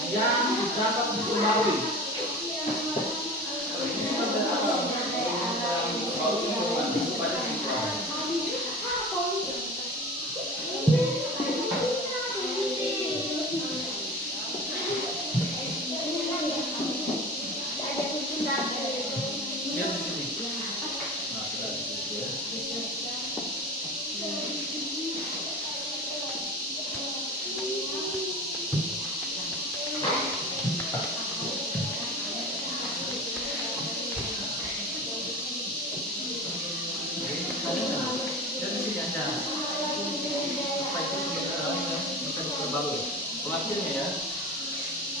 Yang dapat dikembali. Pengakhirnya ya,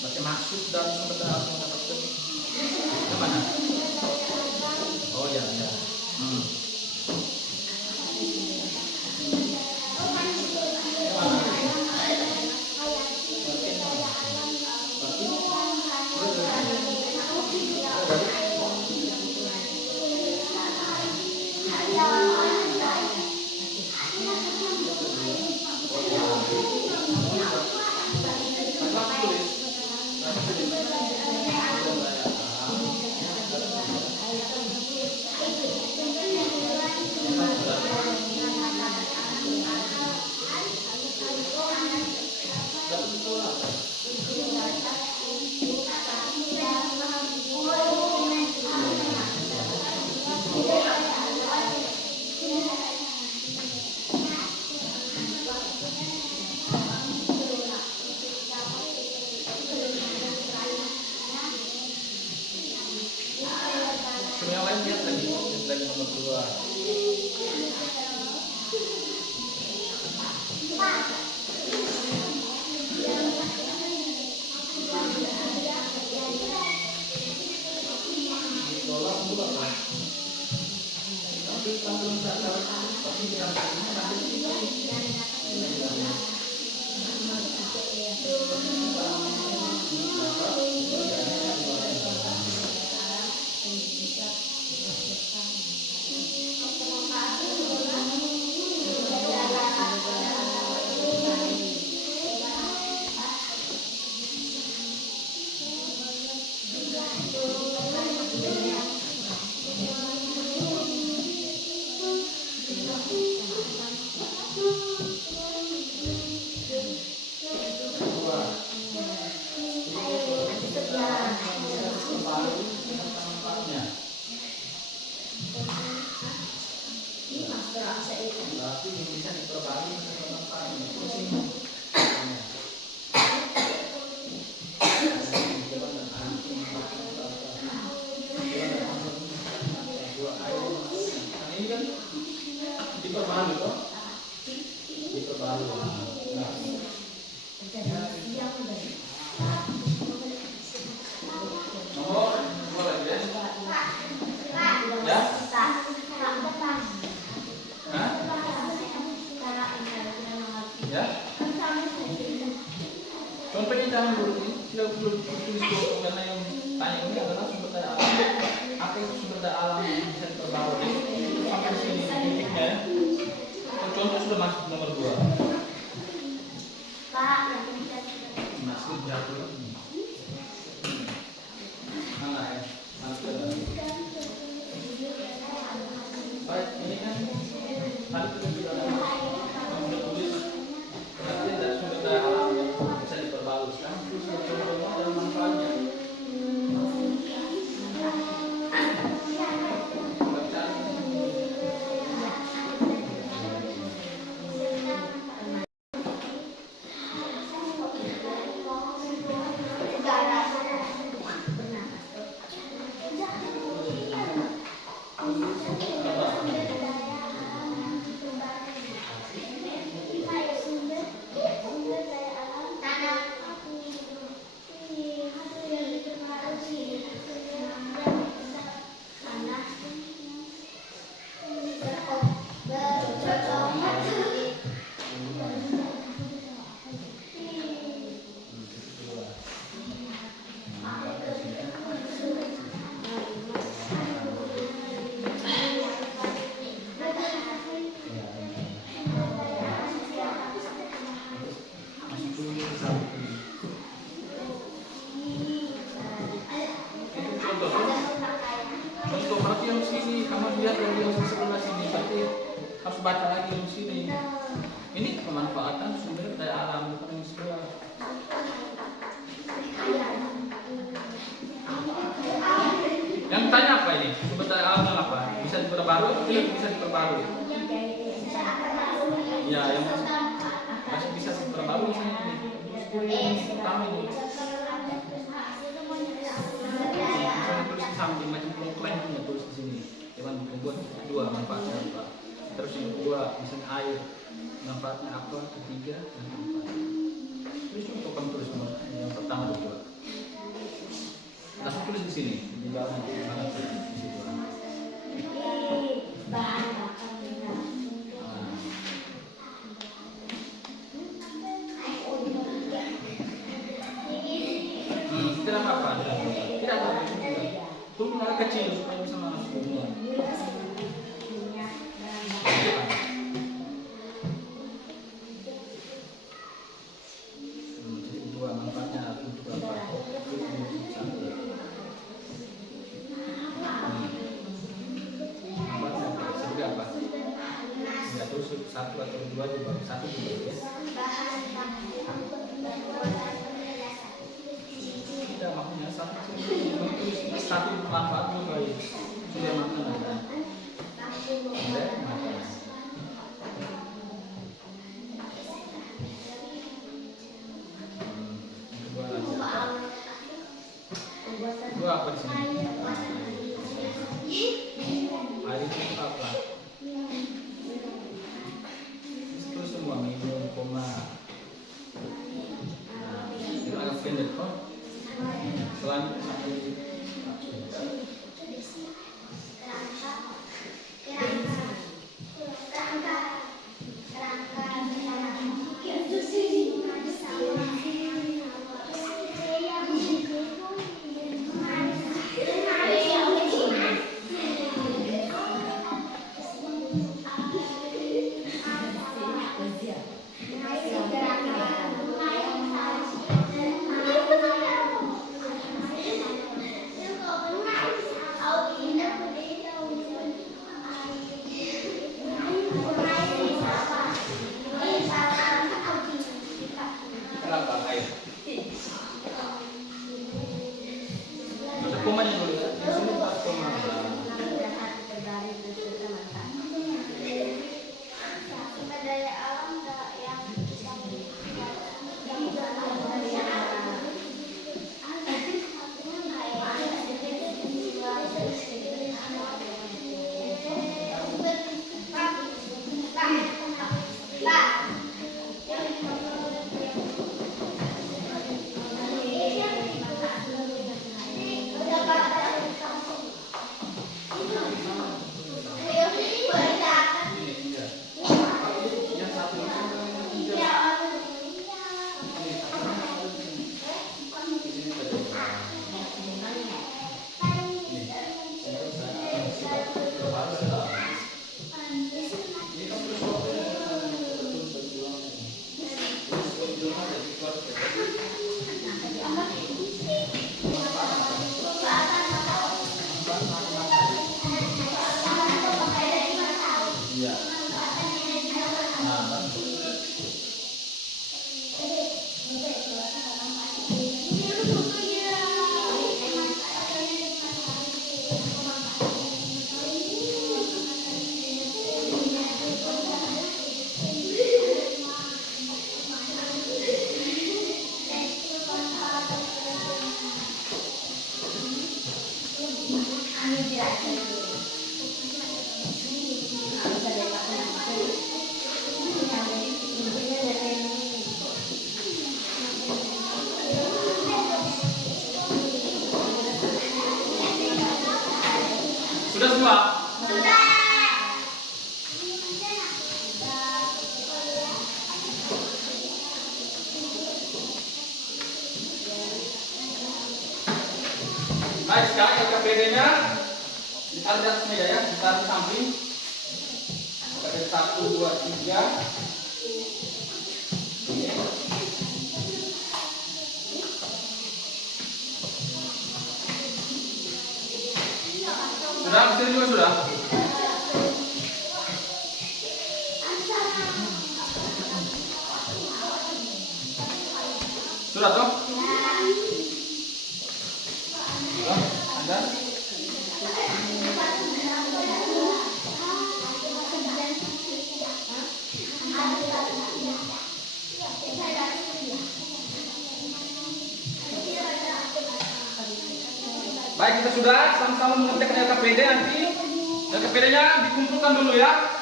pakai maksud dan sumber daya yang dapatkan. Yang mana? Oh ya, ya. Yang lain lihat lagi nomor 2. diperbarui dengan manfaatnya. Berarti yang bisa diperbarui dengan manfaatnya. Kursinya. Ini kan diperbarui kok. Diperbarui. Nah. Nomor dua lagi ya. Ya? Hah? Ya? Contohnya jangan dulu ini, tidak perlu tulis dulu karena yang tanya ini adalah sumber daya alam. Apa itu sumber daya alam yang bisa diperbarui? Sampai sini titiknya ya. Contoh sudah masuk nomor 2. Masuk jatuh. Mana ya? Masuk. Baik, ini kan tadi kita sudah tulis berarti ada sumber daya alam yang bisa diperbarui. Sekarang terus contohnya dan manfaatnya. Contoh berarti yang sini kamu lihat dari yang sebelah sini berarti harus baca lagi yang sini. Ini pemanfaatan sumber daya alam bukan yang sebelah. Yang tanya apa ini? Sumber daya alam yang apa? Bisa diperbarui atau tidak bisa diperbarui? Ya, yang masih bisa diperbarui ini. Pertama ini. Tulis di samping macam pelan punya tulis di sini. Cuman membuat dua manfaatnya apa? Terus yang kedua misalnya air manfaatnya apa? Ketiga dan keempat. Tulis untuk kamu tulis yang pertama dan kedua. Langsung tulis di sini di bawah nanti mana tulis di situ. Tidak apa-apa. Tidak apa-apa. Tunggu anak kecil supaya bisa masuk semua. Jadi dua manfaatnya untuk apa? Manfaatnya apa? Ya terus satu atau dua juga satu juga ya. Tidak maksudnya satu manfaat juga ya. Sudah makan ada. Kedua lagi apa? Kedua apa di sini? Air itu apa? Itu semua minum, koma. Nah, itu agak pendek kok. Selanjutnya sampai Ini Sudah semua? Baik, sekarang LKPD-nya ditaruh di atas meja ya, ditaruh di samping. LKPD 1, 2, 3. Sudah, mesin juga sudah. Sudah toh? Sudah, ada. Baik, kita sudah sama-sama mengerjakan LKPD. Nanti LKPD-nya dikumpulkan dulu ya.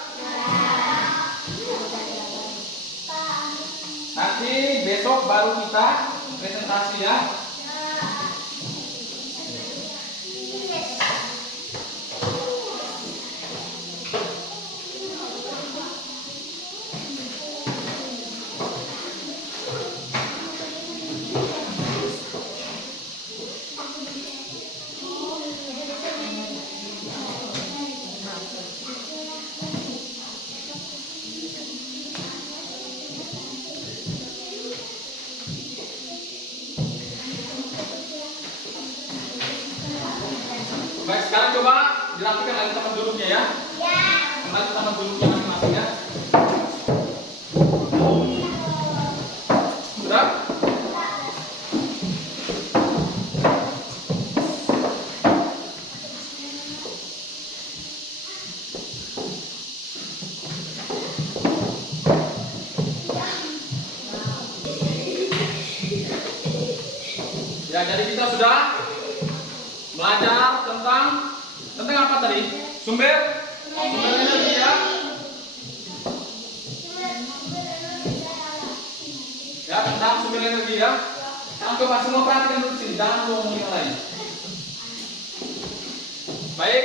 Nanti besok baru kita presentasi ya. Baik, sekarang coba dilakukan lagi tempat duduknya ya. Kembali tempat duduknya masing-masing ya. Sudah? Ya, jadi kita sudah belajar tentang apa tadi? Sumber energi ya. Ya, tentang sumber energi ya. Sekarang coba semua perhatikan dulu sini, jangan ngomong yang lain. Baik,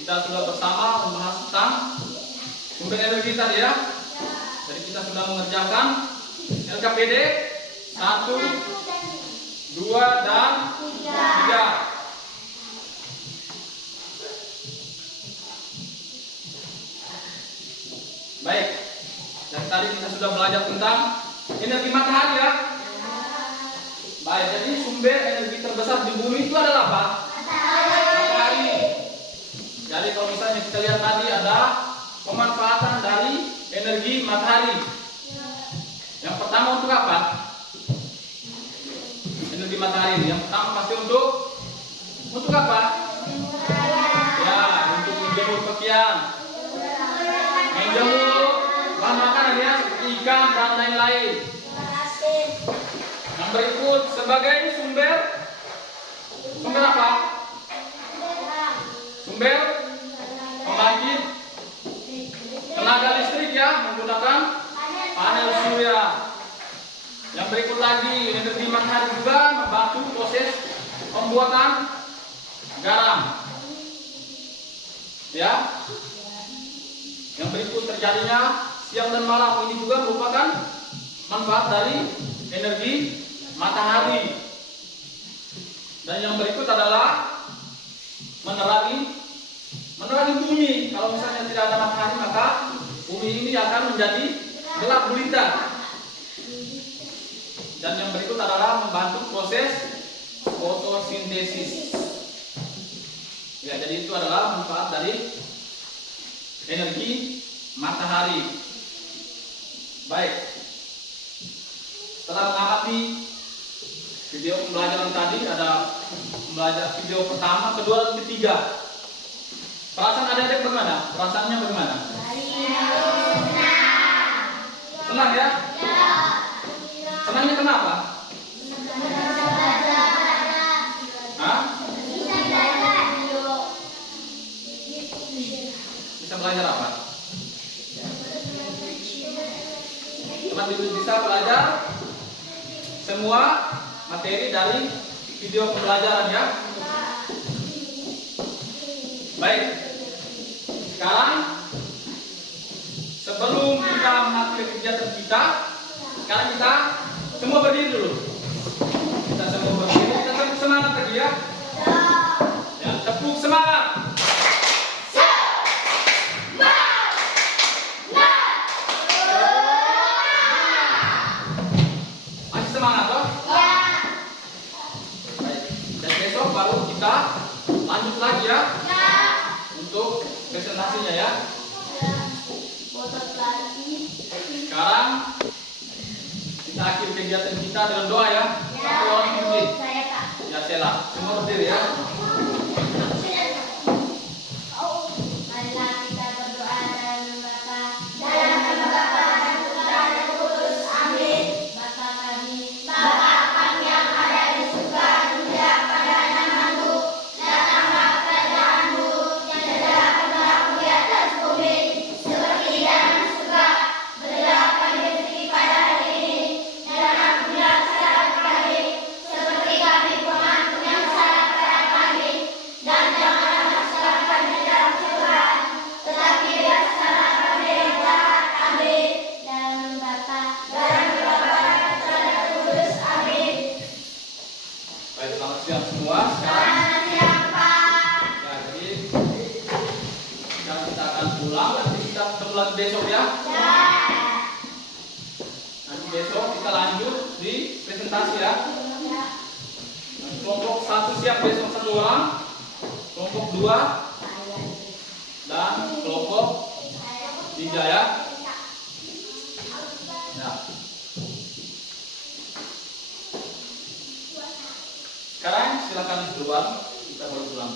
kita sudah bersama membahas tentang sumber energi tadi ya. Jadi kita sudah mengerjakan LKPD 1, 2, dan 3. Baik, dan tadi kita sudah belajar tentang energi matahari ya. Baik, jadi sumber energi terbesar di bumi itu adalah apa? Matahari. Jadi kalau misalnya kita lihat tadi ada pemanfaatan dari energi matahari. Yang pertama untuk apa? Energi matahari ini. Yang pertama pasti untuk apa? Ya, untuk menjemur pakaian, menjemur bahan makanan ya, seperti ikan dan lain-lain. Yang berikut sebagai sumber apa? Sumber pembangkit tenaga listrik ya, menggunakan panel surya. Yang berikut lagi energi matahari juga membantu proses pembuatan garam. Ya. Yang berikut terjadinya siang dan malam, ini juga merupakan manfaat dari energi matahari. Dan yang berikut adalah menerangi bumi. Kalau misalnya tidak ada matahari, maka bumi ini akan menjadi gelap gulita. Dan yang berikut adalah membantu proses fotosintesis. Ya, jadi itu adalah manfaat dari energi matahari. Baik. Setelah mengamati video pembelajaran tadi, ada belajar video pertama, kedua, dan ketiga. Perasaan adik-adik bagaimana? Perasaannya bagaimana? Senang ya? Senangnya kenapa? semua materi dari video pembelajaran ya. Baik. Sekarang sebelum kita mengakhiri kegiatan kita, sekarang kita semua berdiri dulu. Kita semua berdiri, kita tepuk semangat lagi ya. Ya, tepuk semangat. Masih semangat toh? Baik. Dan besok baru kita lanjut lagi ya untuk presentasinya ya. Sekarang kita akhiri kegiatan kita dengan doa ya. Siapa yang mau berdiri? Ya Sela, semua berdiri ya. Marilah kita berdoa dalam nama Bapa dan Putra dan Roh Kudus. Amin. Bapa kami yang ada di surga, dimuliakanlah namamu. Datanglah kerajaanmu, jadilah kehendakmu di atas bumi seperti di dalam surga. Berilah kami rezeki pada hari ini, dan ampunilah kesalahan kami, seperti kami pun mengampuni yang salah kepada kami. Dan janganlah masukkan kami ke dalam cobaan, tetapi bebaskanlah kami dari yang jahat. Amin. Dalam Bapa dan Putra dan Roh Kudus. Amin. Baik, selamat siang semua. Sekarang Selamat siang, Pak. ya, jadi sekarang kita akan pulang. Nanti kita ketemu lagi besok ya. Nanti besok kita lanjut di presentasi ya. Nanti kelompok 1 siap besok 1 orang, kelompok 2 dan kelompok 3 ya. Nah. Sekarang silakan keluar, kita boleh pulang.